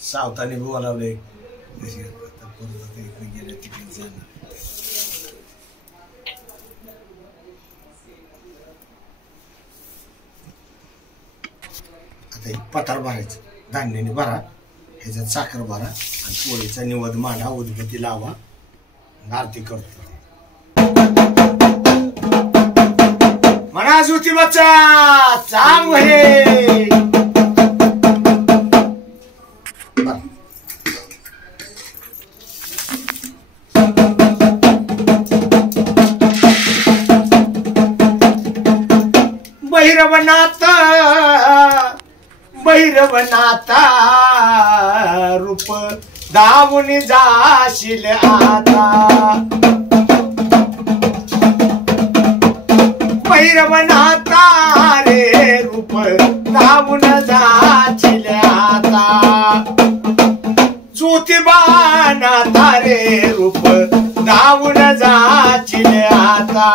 सावताने बोलावले गेले तिकडे जाणार. आता पतार भरायचं धान्याने भरा, ह्याच्यात साखर भरा आणि पोळीचा निवद मांडा, उदबत्ती लावा, आरती करतो. म्हणा ज्योतिबाचा चांग हे भैरवनाथ भैरवनाथा रूप दावून जाशील आता. भैरवनाथा रे रूप दावून जाशील आता. ज्योतिबानाथा रे रूप दावून जाशील आता.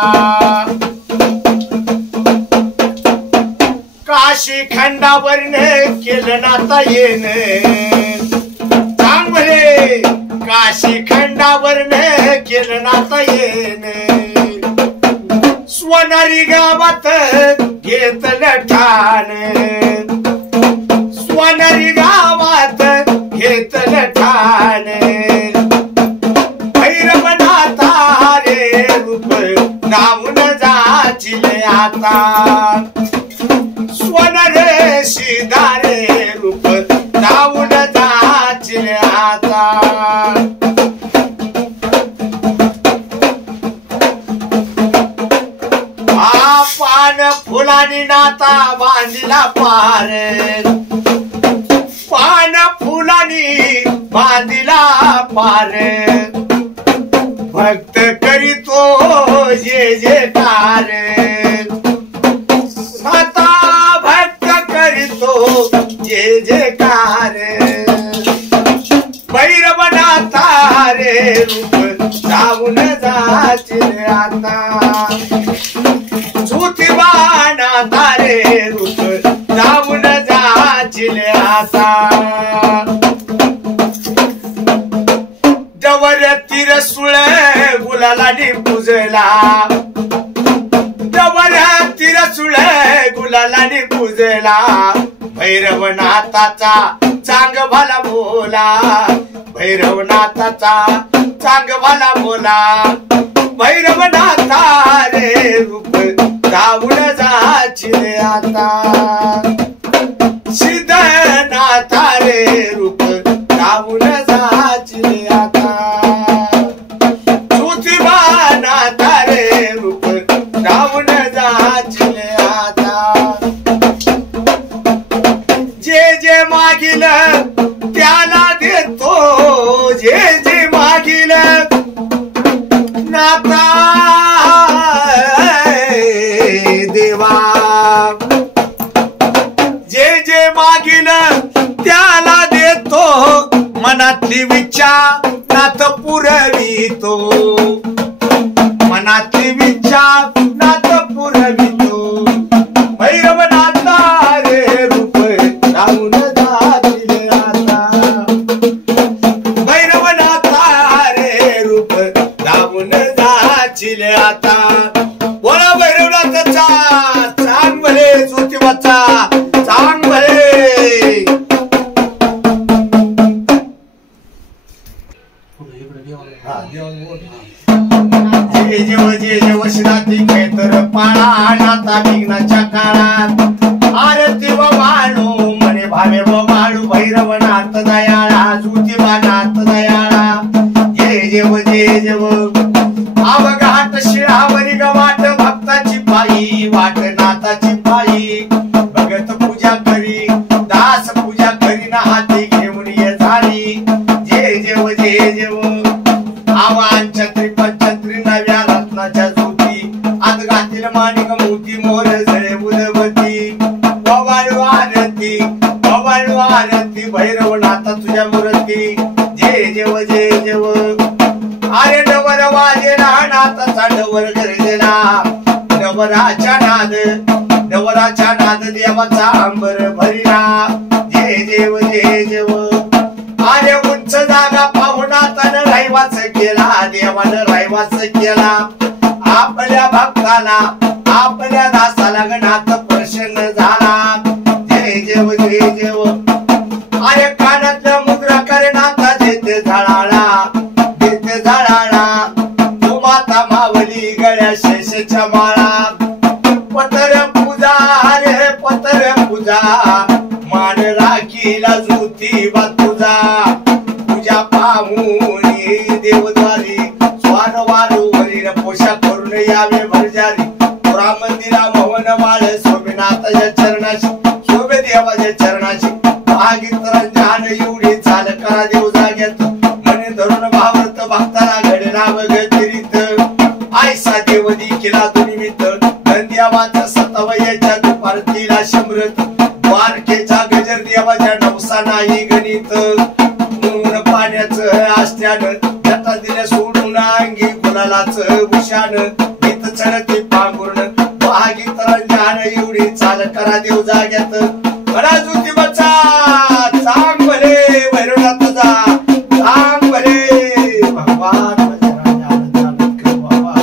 काशी खंडावरन केलं नाता येन सांग बरे. काशी खंडावरन केलं नाता येन. सोनारी गावात घेतलं ठाण. सोनारी गावात घेतलं ठाण. भैरवनाथा रे रूप दावून जाशील आता. स्वनरे शिदारे रूप दावून जाशील आता. पान फुलानी नाता बांधिला पार. पान फुलानी बांधिला पार. भक्त करीतो जे जयकार. जे जयकार. भैरवनाथा रे रूप दावून जाशील आता. ज्योतिबानाथा रे रूप दावून जाशील आता. जवर तिरसुळ गुलालाने पूजला. जवर तिरसुळ गुलालाने पूजला. भैरवनाथाचा चांग भला बोला. भैरवनाथाचा चांग भला बोला. भैरवनाथा रे रूप दावून जाशील आता. सिद्धनाथा रे रूप दावून जाशील आता. ज्योतिबानाथा रे रूप दावून जाशील आता. जे जे मागील त्याला देतो. जे जे मागील नाता देवा. जे जे मागील त्याला देतो. मनातली विचार नात पुरवितो. मनातली विचार नात पुरवितो. भैरवनाथा रे रूप दावून जाशील आता. भैरवनाथा रे रूप दावून जाशील आता. बोला भैरवनाथाचा चांग भले. ज्योतिबाचा चांग भले. जे जेव जे जेव शिराती खेतर पाळा. नाता विघ्नाच्या काळात आरती व माळू म्हणे भावे व माळू. भैरवनाथ दयाळा ज्योतिबानाथ दयाळा. जे जेव जे जेव अवघाट शिळावरी गवाट. भक्ताची पायी वाट नाथाची पायी. भगत पूजा करी दास पूजा करी ना हाती घेऊन ये झाली. जे जेव जे जेव आवान छत्री पंचत्री नव्या रत्नाच्या ज्योती. आत घातील माणिक मोती मोर जळे उदबत्ती. भवाळू आरती भवाळू आरती. भैरवनाथा तुझ्या मूर्ती. जे जेव जे जेव अरे डवर वाजेला नाथाचा डवर गरजेला. डवराच्या नाद डवराच्या नाद देवाचा अंबर भरिला जय देव जय देव अरे उंच जागा पाहुणातन रहिवास केला देवानं रहिवास केला आपल्या भक्ताला आपल्या दासाला गणात प्रसन्न झाला जय देव जय देव अरे कानातल्या मुद्रा करणाचा देते झाडाला देते झाडाला तू माता मावली गळ्या शेषच्या माळा पतर पूजा रे पतर पूजा मान राखीला जुती बा तुझा पूजा पाहून देवद्वारी स्वान वारुवरील पोशाख करून यावे भरजारी पुरा मंदिरा मोहन माळ सोमेनाथाच्या चरणाशी शोभे देवाच्या चरणाशी भागित रंजन एवढी चाल करा देव जाग्यात मने धरून भावरत भक्ताला घडला वगैरीत आयसा देव दिखिला दुनिमित नंद्यावाचा सतवयाच्या दुपारतीला शंभरत द्वारकेचा गजर देवाच्या नवसा नाही गणित नून पाण्याचं आष्ट्यानं जटा दिल्या सोडून अंगी गुलालाच भूषाण गीत चढती पांघुर्ण भागीत रंजन एवढी चाल करा देव जाग्यात मला जुती बच्चा चांग भले भैरवनाथ तुझा चांग भले भगवान बाबा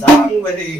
चांग भले